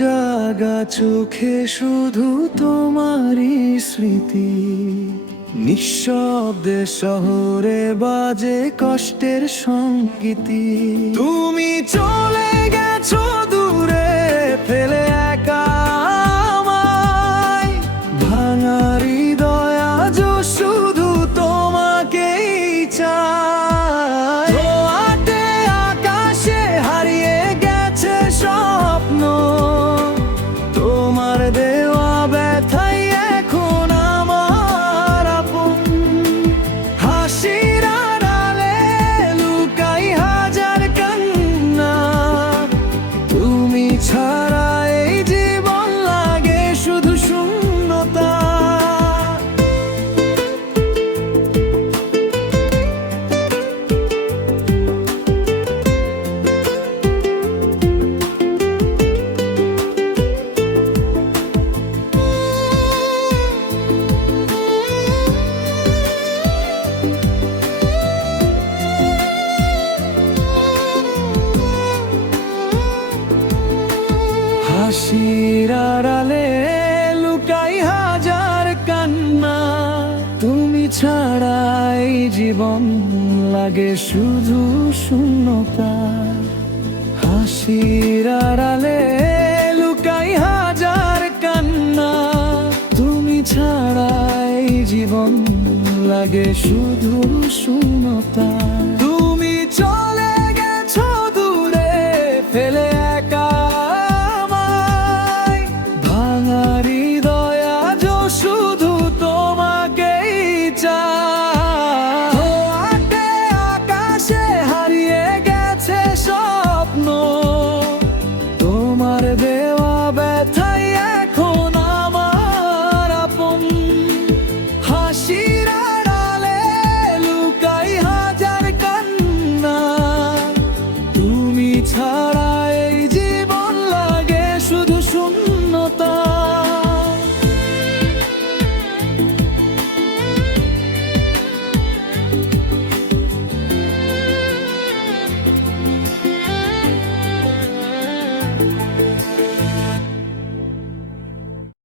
জাগা চোখে শুধু তোমারই স্মৃতি। নিঃশব্দে শহরে বাজে কষ্টের সঙ্গীতি। তুমি চলে গেছো দূরে ফেলে একা আমায়। ভাঙা হৃদয় আজও শুধু তোমাকেই চায়। ধোঁয়াতে আকাশে হারিয়ে গেছে স্বপ্ন, তোমার দেওয়া ব্যথাই এখন আমার আপন। হাসির আড়ালে লুকাই হাজার কান্না, তুমি ছাড়া এই জীবন লাগে শুধু শূন্যতা। হাসির আড়ালে লুকাই হাজার কান্না, তুমি ছাড়া এই জীবন লাগে শুধু শূন্যতা। হাসির আড়ালে লুকাই হাজার কান্না, তুমি ছাড়া এই জীবন লাগে শুধু শূন্যতা। তুমি চলে